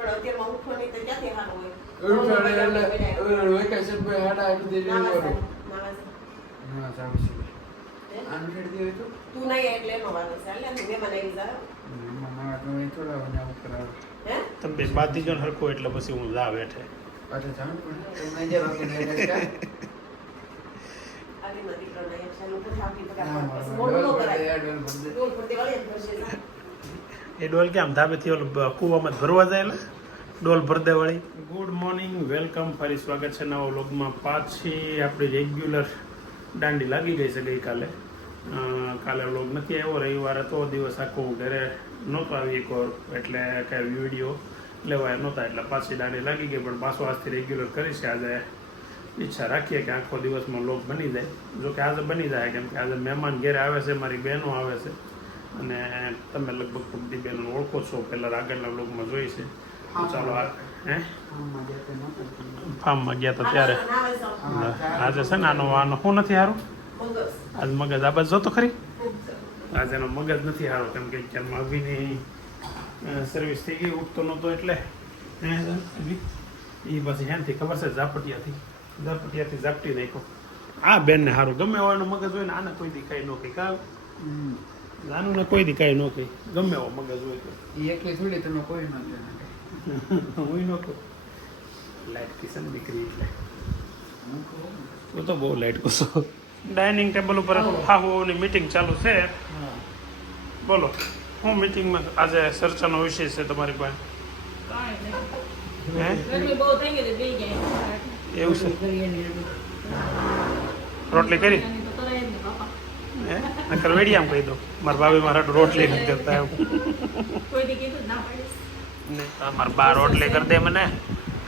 પણ અત્યારમાં ઉઠો નહીં તો ક્યાંથી હારું હોય વેકેશન પર હાડા આપી દેજો ના સારું છે આનું છેડી દેવું તો તું નહીં એટલે એનો વારો છે એટલે તું મહેમાન આવી જાય મામા તો એ થોડા બનાવ કરાવ હે તમે બે બાતી જો હરકો એટલે પછી હું જા બેઠે પાછા જાણ પણ તમે જે વાગે ને આવી નથી કરને ચાલુ તો થાકી તો ના પછી મોડું ન કરાય ડોલ બંધ ડોલ પર દેવાળી ભરશે એ ડોલ કેમ ધાબેથી ઓલું કૂવામાં જ ભરવા જાય એટલે ડોલ ભર દેવાળી ગુડ મોર્નિંગ વેલકમ ફરી સ્વાગત છે નવા વ્લોગમાં પાછી આપણી રેગ્યુલર દાંડી લાગી ગઈ છે ગઈકાલે કાલે વ્લોગ નથી આવ્યો રવિવારે તો દિવસ આખો ઘરે નહોતો આવી એક વાર એટલે કાંઈ વિડીયો લેવાય નહોતા એટલે પાછી દાંડી લાગી ગઈ પણ પાછો આજથી રેગ્યુલર કરી છે આજે ઈચ્છા રાખીએ કે આખો દિવસમાં વ્લોગ બની જાય જો કે આજે બની જાય કેમ કે આજે મહેમાન ઘેરે આવે છે મારી બહેનો આવે છે અને તમે લગભગ બધી બહેનો ઓળખો છો પહેલાં આગળના વ્લોગમાં જોઈ છે ચાલો હે ફાર્મમાં ગયા હતા ત્યારે આજે છે ને આનો શું નથી સારું આજ મગજ આ બાજુ જોતો ખરી આજે એનો મગજ નથી સારો કેમ કે અત્યારમાં અભિની સર્વિસ થઈ ગઈ ઉઠતો નહોતો એટલે એ પછી એનાથી ખબર છે ઝાપટિયાથી ઝાપટી નાખ્યો આ બેનને સારું ગમે એવાનો મગજ હોય ને આને કોઈ દી કાંઈ ન કહી કાં નાનું ને કોઈ દી કાંઈ ન કહી ગમે એવો મગજ હોય તો એ એકલી થોડી તમે કોઈ ન હું ન કહું લાઇટ કિશન દીકરી એટલે હું તો બહુ લાઇટ કુશો ડાઇનિંગ ટેબલ ઉપર હાહુની મીટિંગ ચાલુ છે બોલો હું મીટિંગમાં આજે ચર્ચાનો વિષય છે તમારી પાસે એવું છે રોટલી કરી નકર વેડિયામ કહી દો મારા ભાભી મારા રોટલી નથી કરતા એવું મારા બા રોટલી કરી દે મને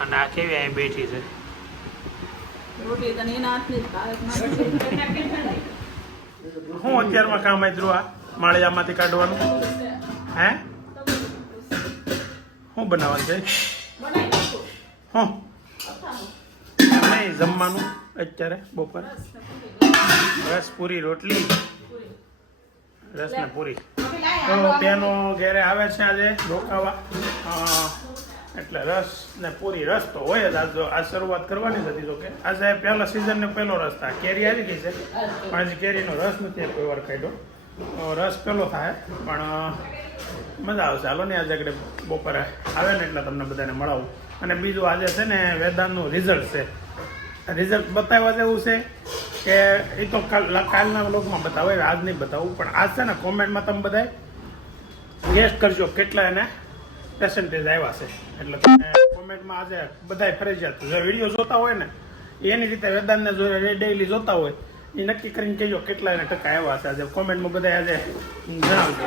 અને આ કેવી અહીં બેઠી છે હું અત્યારમાં કામ આવ્યું આ માળિયામાંથી કાઢવાનું હે શું બનાવવાનું છે હું નહીં જમવાનું અત્યારે બપોરે રસ પૂરી રોટલી રસ ને પૂરી તો બેનો ઘેરે આવે છે આજે રોકાવા એટલે રસ ને પૂરી રસ તો હોય જ આજ શરૂઆત કરવાની જ હતી જો કે આજે પહેલા સિઝનનો પહેલો રસ થાય કેરી આવી ગઈ છે પણ હજી કેરીનો રસ નથી કોઈ વાર કાઢ્યો રસ પહેલો થાય પણ મજા આવશે હાલો ને આજે આગળ બપોરે આવે ને એટલે તમને બધાને મળાવું અને બીજું આજે છે ને વેદાંતનું રિઝલ્ટ છે રિઝલ્ટ બતાવવા જેવું છે કે એ તો કાલના વ્લોગમાં બતાવે આજ નહીં બતાવું પણ આજ છે ને કોમેન્ટમાં તમે બધા ગેસ કરજો કેટલા એને પર્સન્ટેજ આવ્યા છે એટલે તમે કોમેન્ટમાં આજે બધાય ફરજિયાત જે વિડીયો જોતા હોય ને એની રીતે વેદાંતને જો ડેઈલી જોતા હોય એ નક્કી કરીને કહેજો કેટલા એને ટકા આવ્યા છે આજે કોમેન્ટમાં બધા આજે જણાવજો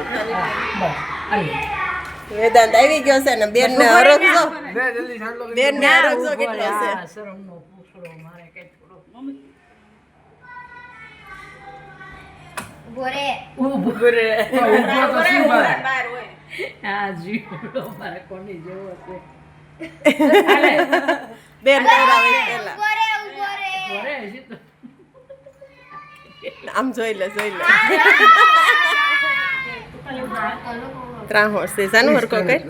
વેદાંત આવી ગયો છે ને બેન ને હરખજો બેન ને હરખજો કેટલો છે બેન આમ જોઈ લે ત્રાહોર છે સાનું હરકો કઈ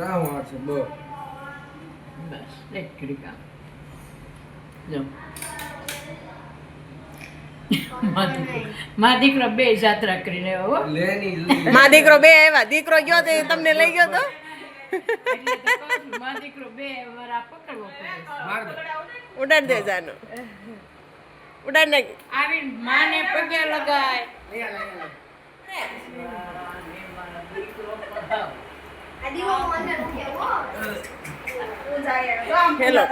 માં દીકરો બે જાત્રા કરીને માં દીકરો બે આવ્યા દીકરો ગયો તો તમને લઈ ગયો તો માં દીકરો બે વાર પકડવો પડે ઉડાડ દે જાનું ઉડાડ નાખ આવી માને પગે લગાય હેલો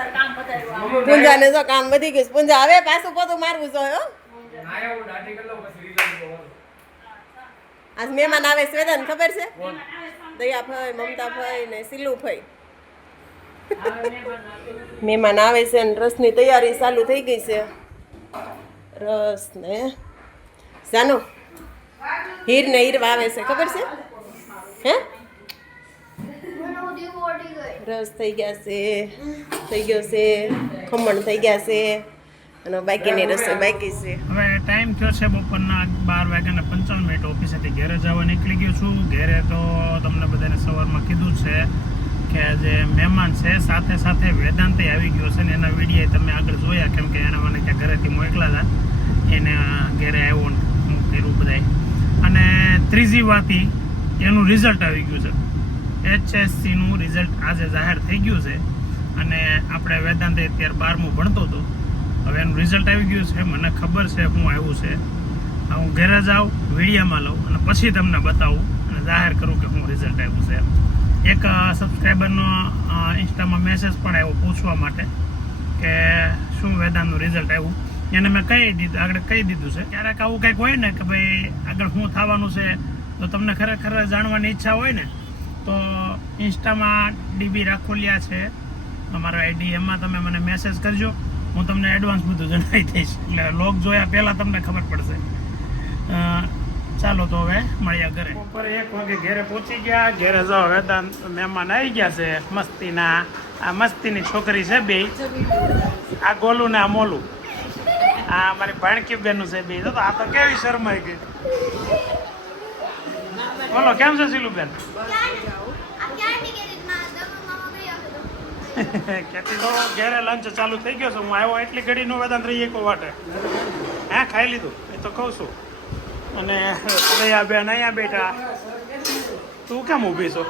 પૂંજાને જો કામ વધી ગયું પૂંજા હવે પાછું પોતું મારવું જોઈએ હો આજ મહેમાન આવે સ્વેદન ખબર છે દયા ભાઈ મમતા ભાઈ ને સિલ્લુ ભાઈ મહેમાન આવે છે ને રસની તૈયારી ચાલુ થઈ ગઈ છે રસ ને સાનો હીર ને હીરવા આવે છે ખબર છે હે રસ થઈ ગયા છે થઈ ગયો છે ખમણ થઈ ગયા છે અને બાકીની રસોઈ બાકી છે હવે ટાઈમ થયો છે બપોરના 12:55 ઓફિસેથી ઘરે જવા નીકળી ગયો છું ઘેરે તો તમને બધાને સવારમાં કીધું છે કે જે મહેમાન છે સાથે સાથે વેદાંતે આવી ગયો છે ને એના વિડીયો તમે આગળ જોયા, કેમ કે એના મને ત્યાં ઘરેથી મોકલા હતા, એને ઘરે આવ્યો ને હું કર્યું બધાય. અને ત્રીજી વાત એનું રિઝલ્ટ આવી ગયું છે, HSCનું રિઝલ્ટ આજે જાહેર થઈ ગયું છે. અને આપણે વેદાંતે અત્યારે 12મું ભણતો હતો, હવે એનું રિઝલ્ટ આવી ગયું છે. મને ખબર છે હું આવ્યું છે. હું ઘરે જાઉં, વિડીયામાં લઉં અને પછી તમને બતાવું અને જાહેર કરું કે હું રિઝલ્ટ આવ્યું છે. એક સબસ્ક્રાઈબરનો ઇન્સ્ટામાં મેસેજ પણ આવ્યો પૂછવા માટે કે શું વેદાંતનું રિઝલ્ટ આવ્યું. એને મેં આગળ કહી દીધું છે. ક્યારેક આવું કંઈક હોય ને કે ભાઈ આગળ શું થવાનું છે, તો તમને ખરેખર જાણવાની ઈચ્છા હોય ને તો ઇન્સ્ટામાં ડીબી રાખોલિયા છે અમારો આઈડી, એમાં તમે મને મેસેજ કરજો, હું તમને એડવાન્સ બધું જણાવી દઈશ. એટલે લોગ જોયા પહેલાં તમને ખબર પડશે. ચાલો તો હવે મળ્યા ઘરે. બપોરે 1 વાગે ઘરે પહોંચી ગયા. ઘરે જાઓ વેદાંત મહેમાન આવી ગયા છે મસ્તીના. આ મસ્તીની છોકરી છે બે, આ ગોલું ને આ મોલું. આ મારી ભાણકી બેનું છે બે. તો આ તો કેવી શરમાઈ ગઈ. બોલો કેમ છે શીલુબેન? કેતી તો ઘરે લંચ ચાલુ થઈ ગયો છે. હું આવ્યો એટલી ઘડી નો વેદાંત રહી એક વાટે. હે ખાઈ લીધું એ તો કહું છું. અને દયા બેન અહીંયા બેઠા. તું કેમ ઊભી છો?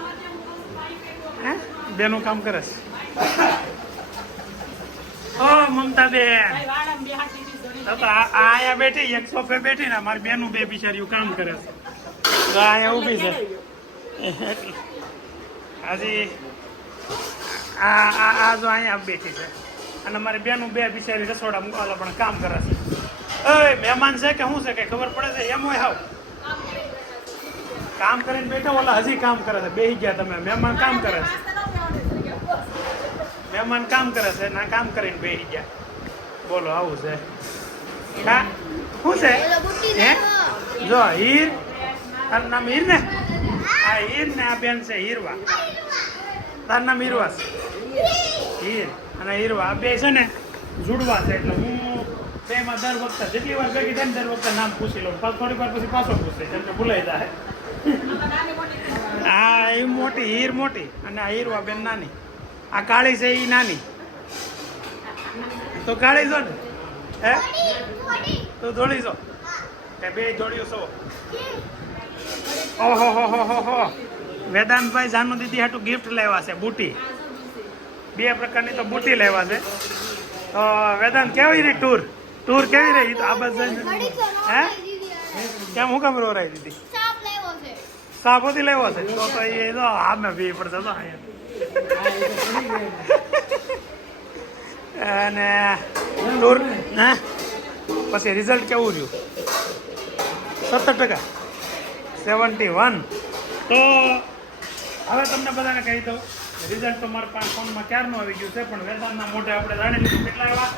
હે બેનું કામ કરે છે? ઓ મમતા બેન તો અહીંયા બેઠી, એક સોફે બેઠી ને મારી બેનું બે બિચારીઓ કામ કરે છે. તો અહીંયા ઊભી છે હજી. આ જો અહીંયા બેઠી છે અને મારી બેનું બે બિચારી રસોડા મૂકવાલા પણ કામ કરે છે. ઓય મહેમાન છે કે શું છે કઈ ખબર પડે છે? એમ હોય હાવ કામ કરીને બેઠા, ઓલા હજી કામ કરે છે. બેસી ગયા તમે. મહેમાન કામ કરે છે, મહેમાન કામ કરે છે ના કામ કરીને બેસી ગયા. બોલો આવું છે. હા શું છે? હે જો હીર, તારું નામ હીર ને? આ હીર ને આ બેન છે હીરવા. તારું નામ હીરવા છે? હીર અને હીરવા આ બે છે ને જુડવા છે. એટલે હું બેમાં દર વખતે જેટલી વાર ભેગી થાય ને દર વખતે નામ પૂછી લઉં. થોડી વાર પછી પાછો પૂછે કેમ કે ભૂલાઈ જાય. આ એ મોટી હીર મોટી અને આ હીરવા બેન નાની. આ કાળી છે એ નાની. તો કાળી છો ને? હે તો જોડી છો કે બે જોડ્યું છો? ઓહો હો હો હો હો. વેદાંતભાઈ જાનુ દીદી હાટું ગિફ્ટ લાવ્યા છે, બુટી. 2 પ્રકારની તો બુટી લાવ્યા છે. તો વેદાંત કેવી રહી ટૂર કેવી રહી? તો આ બસ હે કેમ હું કામ રોરાઈ દીધી? સાપ હોતી લેવો છે તો એ તો આમે ભી પડશે તો અને ટૂર હે પછી રિઝલ્ટ કેવું રહ્યું? 17%, 71. તો હવે તમને બધાને કહી દઉં રિઝલ્ટ તો મારા પાસે ફોનમાં ક્યારનું આવી ગયું છે, પણ વેદાંતના મોઢે આપણે જાણી લીધું. કેટલા આવ્યા?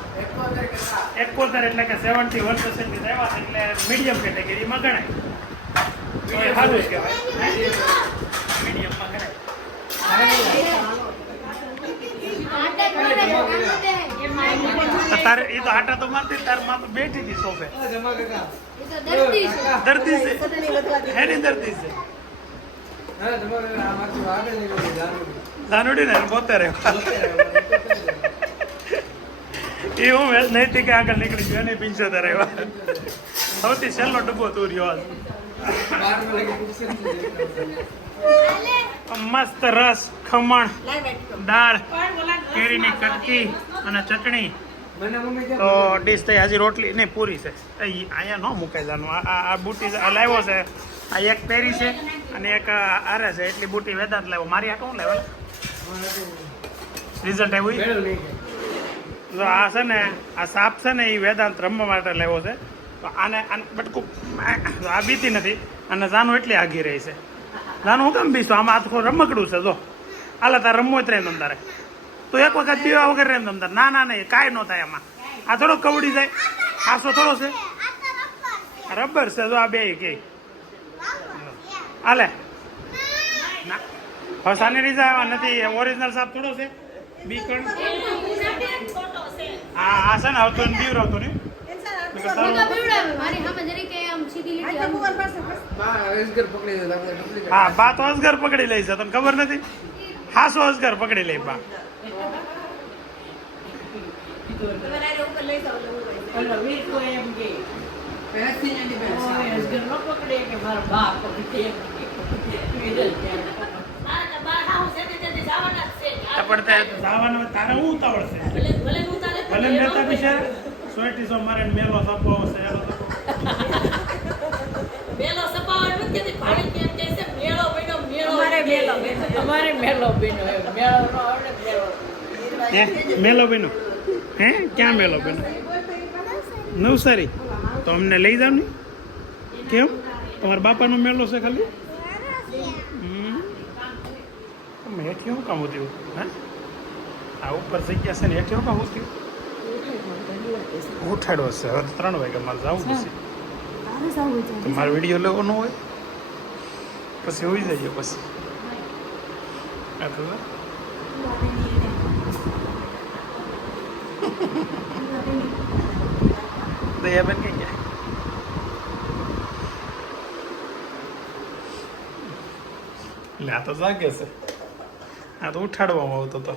71, એટલે કે 71% આવ્યા છે. એટલે મીડિયમ કેટેગરીમાં ગણાય. તો એ સારું જ કહેવાય, મીડિયમમાં ગણાય. તારે એ તો આટા તો મારતી, તાર માં તો બેઠી હતી સોફે. દર્દી છે એની દર્દી છે. જાનુડી ને 72 એ હું નૈતિક આગળ નીકળી ગયો. એને 75 આવ્યા. સૌથી છેલ્લો ડબ્બો તું રહ્યો. મસ્ત રસ, ખમણ, દાળ, કેરીની કટકી અને ચટણી. તો ડીશ થઈ. હજી રોટલી નહીં પૂરી છે. અહીંયા ન મુકાઈ જવાનું. આ બુટી લાવ્યો છે. આ એક પેરી છે અને એક આરે છે. એટલી બુટી વેદાંત લાવ્યો. મારી આ કોણ લાવ્યો? રિઝલ્ટ આવ્યું. તો આ છે ને આ સાપ છે ને એ વેદાંત રમવા માટે લાવ્યો છે. તો આને બટકું આ બીતી નથી. અને જાનું એટલી આગી રહી છે. જાનું હું કેમ બીશું? આમાં આખું રમકડું છે. જો હાલે તારે રમવું જ રહે તમ તારે. તો એક વખત પીવા વગર રહે તમ તારે. ના નહીં કાંઈ ન થાય આમાં. આ થોડો કવડી જાય. આસો થોડો છે, રબર છે. જો આ બે કે હાલે ના હવે સાની આવ્યા નથી. ઓરિજિનલ સાપ થોડો છે. બીકણ આ છે ને આવતો બીવરાવતો ને. હા બા તો અસગર પકડી લઈ છે. તને ખબર નથી? હાસો અજગર પકડી લઈ બા તમારે આ ઉપર લઈ જાઓ એટલે હું લઈ જાઉં. ઓલો વીર કોઈ એમ કે પહેલાંથી જ એની બેન ઓય, અજગર ન પકડે કે મારો બા પકડે એમ કે. વીર જ કે. મારે તો બહાર આવું છે તે જવાના જ છે. પડતા જવાનું તારે હું ઉતાવળ છે ભલે હું તારે ભલે નેતા બિચારા સોયટીસો મારે મેલો સપો છે એલો સપો મેલો સપાવડ નથી કહેતી, ભાણી કેમ કહે છે, મેળો બન્યો, મેળો અમારે મેલો બેનો અમારે મેલો બેનો એમ. મેળો નો આવડે મેલો. હે મેલો બેનો હે ક્યાં મેલો બેનો નવસારી તો અમને લઈ જાવ ને કેમ તમારા બાપાનો મેલો છે ખાલી હેઠી શું કામ થયું હા આ ઉપર જગ્યા છે ને હેઠી શું કામ થયું ઉઠાડ્યો છે હવે 3 વાગે મારે જવું પછી તો મારે વિડીયો લેવો ન હોય પછી હોઈ જાય પછી આ તો દયાબેન કઈ ગયા એટલે આ તો જાગે છે આ તો ઉઠાડવામાં આવતો હતો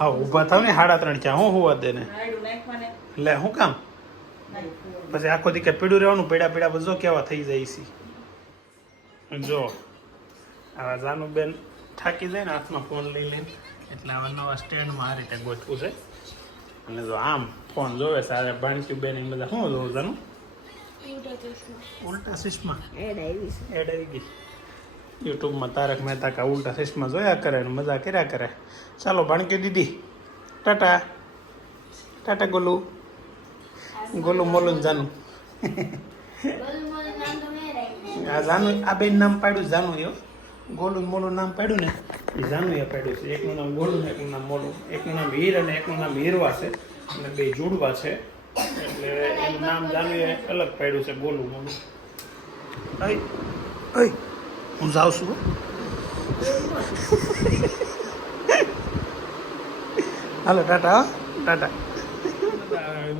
હા ઊભા થાવ ને 3:30 ક્યાં હું હોવા દે ને લે શું કામ પછી આખો દી કે પીડું રહેવાનું પીડા પીડા બધો કેવા થઈ જાય છે જો આવા જાનુબેન થાકી જાય ને હાથમાં ફોન લઈ લઈને એટલે આવા નવા સ્ટેન્ડમાં આ રીતે ગોઠવું છે અને જો આમ ફોન જોવે છે આ ભાણક્યું બેન એમ બધા શું જોવું જાનું ઉલ્ટા ચશ્મા એડ આવી ગઈ યુટ્યુબમાં તારક મહેતા કા ઉલ્ટા ચશ્મા જોયા કરે ને મજા કર્યા કરે ચાલો ભાણકી દીદી ટાટા ટાટા ગોલુ ગોલુ મોલું જાનું આ જાનું આ બેન નામ પાડ્યું જાનું યો ગોલું મોલું નામ પાડ્યું ને એ જાનું એ પાડ્યું છે એકનું નામ ગોલું ને એકનું નામ મોલું એકનું નામ હીર અને એકનું નામ હીરવા છે અને બે જોડવા છે એટલે એનું નામ જાનું એ અલગ પાડ્યું છે ગોલું મોલું અય અય હું જાઉં છું હાલો ટાટા ટાટા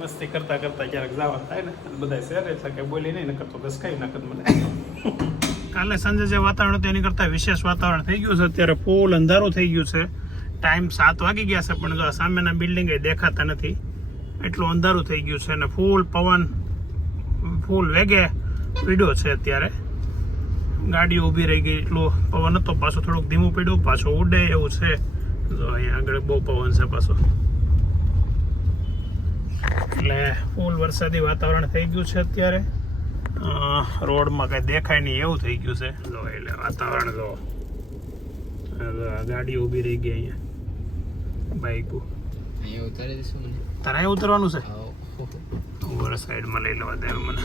મસ્તી કરતા કરતા ક્યારેક જવા થાય ને બધા શેર એટલે કે બોલી નહીં નકર તો બસ કઈ નકર મને કાલે સાંજે જે વાતાવરણ હતું એની કરતાં વિશેષ વાતાવરણ થઈ ગયું છે અત્યારે ફૂલ અંધારું થઈ ગયું છે ટાઈમ 7 વાગી ગયા છે પણ જો આ સામેના બિલ્ડિંગ એ દેખાતા નથી એટલું અંધારું થઈ ગયું છે અને ફૂલ પવન ફૂલ વેગે પીડ્યો છે અત્યારે ગાડીઓ ઊભી રહી ગઈ એટલો પવન હતો પાછો થોડુંક ધીમું પીડ્યું પાછો ઉડે એવું છે જો અહીંયા આગળ બહુ પવન છે પાછો એટલે ફૂલ વરસાદી વાતાવરણ થઈ ગયું છે અત્યારે રોડમાં કઈ દેખાય નહીં એવું થઈ ગયું છે જો એટલે વાતાવરણ જો ગાડી ઊભી રહી ગઈ અહીંયા બાઈકો અહીંયા ઉતારી દઈશું મને તારે અહીંયા ઉતરવાનું છે આવો ઓવર સાઈડમાં લઈ લેવા દે મને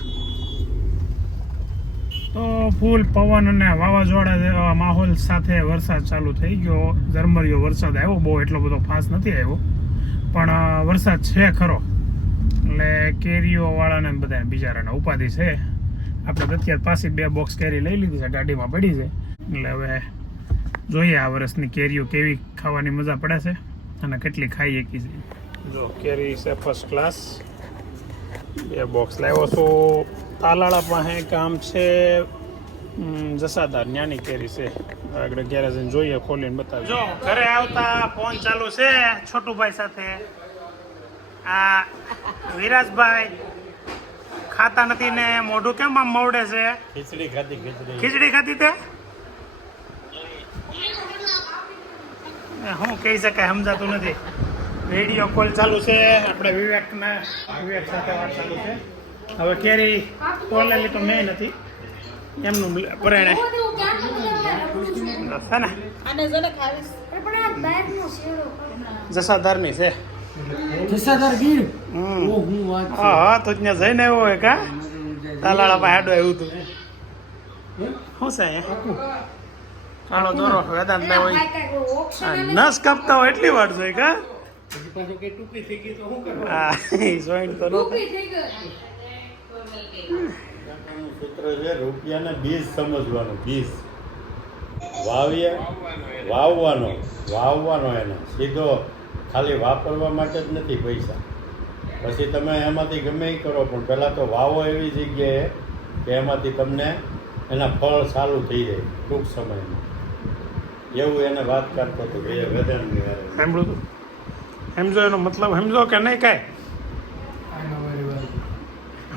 તો ફૂલ પવન અને વાવાઝોડા જેવા માહોલ સાથે વરસાદ ચાલુ થઈ ગયો ઝરમરિયો વરસાદ આવ્યો બહુ એટલો બધો ફાસ્ટ નથી આવ્યો પણ વરસાદ છે ખરો એટલે કેરીઓવાળાને બધા બિચારાને ઉપાધિ છે આપણે અત્યારે પાછી 2 બોક્સ કેરી લઈ લીધી છે ગાડીમાં પડી છે એટલે હવે જોઈએ આ વર્ષની કેરીઓ કેવી ખાવાની મજા પડે છે અને કેટલી ખાઈ શકી છે જો કેરી છે ફર્સ્ટ ક્લાસ 2 બોક્સ લાવ્યો છું તાલાળા પાસે કામ છે જસાદાર નાની કેરી છે આગળ ગેરેજ જોઈએ ખોલીને બતાવી જો ઘરે આવતા ફોન ચાલુ છે છોટુભાઈ સાથે આ વિરાજભાઈ ખાતા નથી ને મોઢું કેમ આમ મવડે છે ખીચડી ખાધી તે શું કહી શકાય સમજાતું નથી વિડીયો કોલ ચાલુ છે આપણે વિવેક સાથે વાત ચાલુ છે હવે કેરી તોલેલી તો મેં નથી એમનું પરેણે જસાધારની છે જસાદાર ગીર હા તો ત્યાં જઈને આવ્યો હોય કા તાલાળા પાસે હાડો આવ્યું હતું શું છે અહીંયા કાળો દોરો વેદાંત ને હોય નસ કાપતા હોય એટલી વાર જોઈ કા હા જોઈન્ટ તો સૂત્ર છે રૂપિયાના બીજ સમજવાનું બીજ વાવવાનો એનો સીધો ખાલી વાપરવા માટે જ નથી પૈસા પછી તમે એમાંથી ગમે એ કરો પણ પહેલાં તો વાવો એવી જગ્યાએ કે એમાંથી તમને એના ફળ ચાલુ થઈ જાય ટૂંક સમયમાં એવું એને વાત કરતો હતો કે એ વેદાંતની હારે. સાંભળ્યું તું સમજો એનો મતલબ સમજો કે નહીં કાંઈ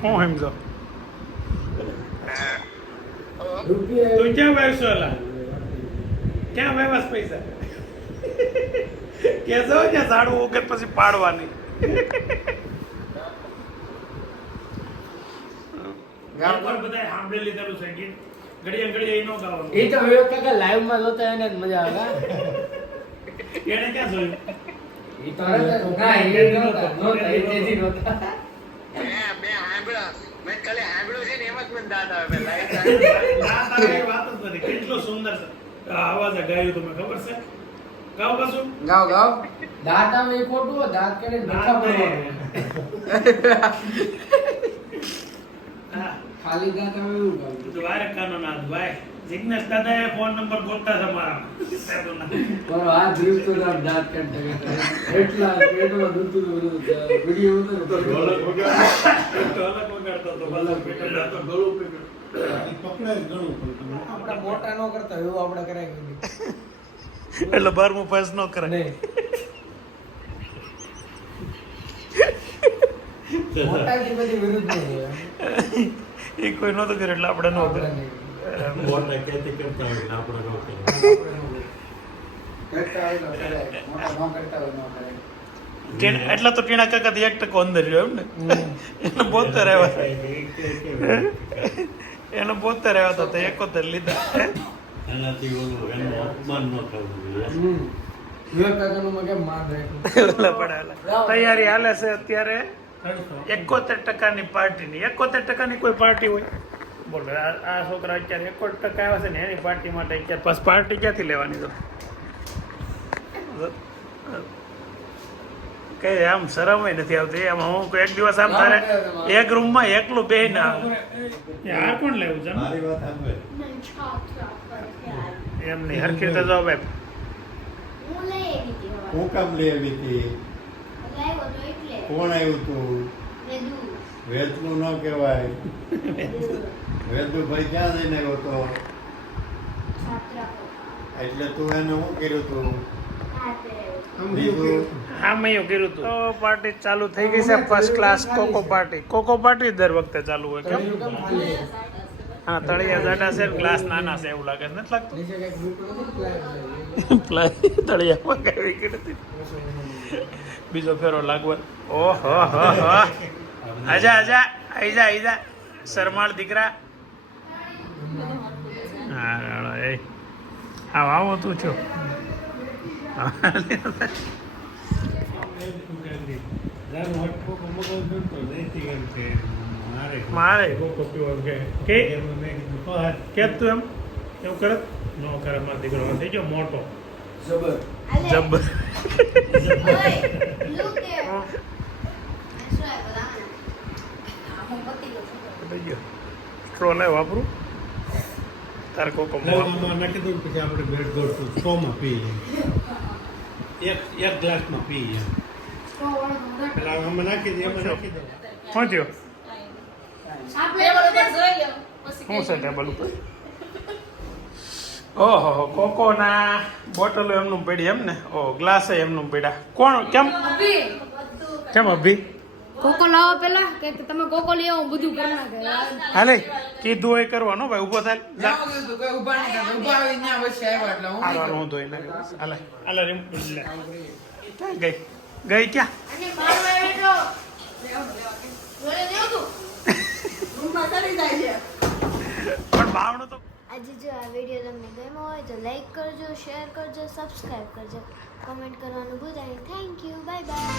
હું સમજો તું ક્યાં વાવશો એલા ક્યાં વાવ્યાસ પૈસા કેસો ક્યાં સાડું વગર પછી પાડવાની બધાય સાંભળી લીધેલું છે ગીત ઘડીએ ઘડીએ ઈ નો ગાવાનું એ તો વિવેક કાકા લાઈવ માં જોતા એને જ મજા આવે એને ક્યાં જોયું એ તો ના એ નહોતા એ તેથી નહોતા વાત જ નથી કેટલું સુંદર છે આ અવાજે ગાયું તમે ખબર છે ગાવ પાછું દાંત આવે એ ખોટું દાંત કેને નખા પડવાનું હા ખાલી દાંત આવે એવું ગાવું દ્વારકાનો નાથ ભાઈ જિગ્નેશ દાદાએ ફોન નંબર ગોતતા છે મારા સાહેબના પણ આ જીવ તો દાંત કાઢતા એટલા પેટમાં દૂધું વિડીયો ઉતર તો ઢોલક વગાડતો. ઢોલક વગાડતો હતો બાલક પેટે તો ગળું પેટે પકડાય જ ઘણું પણ તમે. આપડા મોટા નો કરતા એવું આપણે કરાય એટલે 12મું પાસ ન કરે નહીં મોટાથી બધી વિરુદ્ધ નહીં હોય. એ કોઈ નહોતું કર્યું એટલે આપણે ન આપણે કરે નહીં. મોટા ખેતી કરતા હોય ને આપણે ન કરીએ. કરતા હોય તો કરાય. મોટા ન કરતા હોય ન કરાય. એટલા તો ટીણા કાકા 1% અંદર રહ્યો એમ ને એને 72 આવ્યા એને 72 આવ્યા હતા તો 71 લીધા એનાથી ઓલું એનું અપમાન ન થવું જોઈએ. વિવેક કાકાનું માં કેમ માન રાખ્યું? ઓલા પડેલા તૈયારી હાલે છે અત્યારે 71% પાર્ટીની 71% કોઈ પાર્ટી હોય બોલો આ છોકરા અત્યારે 71% આવ્યા છે ને એની પાર્ટી માટે અત્યારે પાછ પાર્ટી ક્યાંથી લેવાની તો કઈ આમ શરમ નથી આવતી આમ હું એક દિવસ આમ તારે એક રૂમમાં એકલું બે ના આ કોણ લેવું છે મારી વાત સાંભળે. એમ નહીં હરખી રીતે જવાબ આપ હું કામ લઈ આવી હતી કોણ આવ્યું તું વેચનું ન કહેવાય વેદુભાઈ ક્યાં જઈને આવ્યો તો એટલે તું એને શું કર્યું તું બીજું હા મેં એવું કર્યું હતું તો પાર્ટી ચાલુ થઈ ગઈ છે ફર્સ્ટ ક્લાસ કોકો પાર્ટી દર વખતે ચાલુ હોય કેમ તળિયું કેમ ખાલી છે? હા તળિયા જાડા છે ગ્લાસ નાના છે એવું લાગે છે નથી લાગતું નીચે કંઈક મૂકવું નથી? તળિયામાં કાંઈ કે નથી બીજો ફેરો લાગવા ઓહો હો હો આજા આઈજા શરમાળ દીકરા હા રાણો એ આવો તું છો મારે કોકો પીવો કે કે તું એમ એવું કરે નો કરે મારો દીકરો થઈ ગયો મોટો જબર. જબ્બર સ્ટ્રો લે વાપરું તારે કોકો નાખી દઉં પછી આપણે બેટ દોડશું 100 માં પી એક ગ્લાસમાં પી પેલા આમાં નાખી દે એમાં નાખી દે શું થયો શું છે ટેબલ ઉપર ઓહો કોકો ના બોટલો એમનું પડી એમ ને ઓ ગ્લાસ એમનું પડ્યા કોણ કેમ અભી કોકો લાવો પેલા કે તમે કોકો લઈ આવો બધું કરી નાખે હાલે કીધું હોય કરવાનું ભાઈ ઊભો થાય ના કીધું તું, કોઈ ઊભા નહીં થાય. ઊભા આવીને ત્યાં વચ્ચે આવ્યા એટલે હું નહીં હાલો હું ધોઈ નાખીશ હાલે હાલે રીમ લે ક્યાં ગઈ ગઈ ક્યાં અને મારવા બેઠો જોડે દેવ તું રૂમમાં ચડી જાય છે પણ ભાવનું તો આજે જો આ વિડીયો તમને ગમ્યો હોય તો લાઈક કરજો શેર કરજો સબસ્ક્રાઇબ કરજો કમેન્ટ કરવાનું ભૂલતા નહીં થેન્ક યુ બાય બાય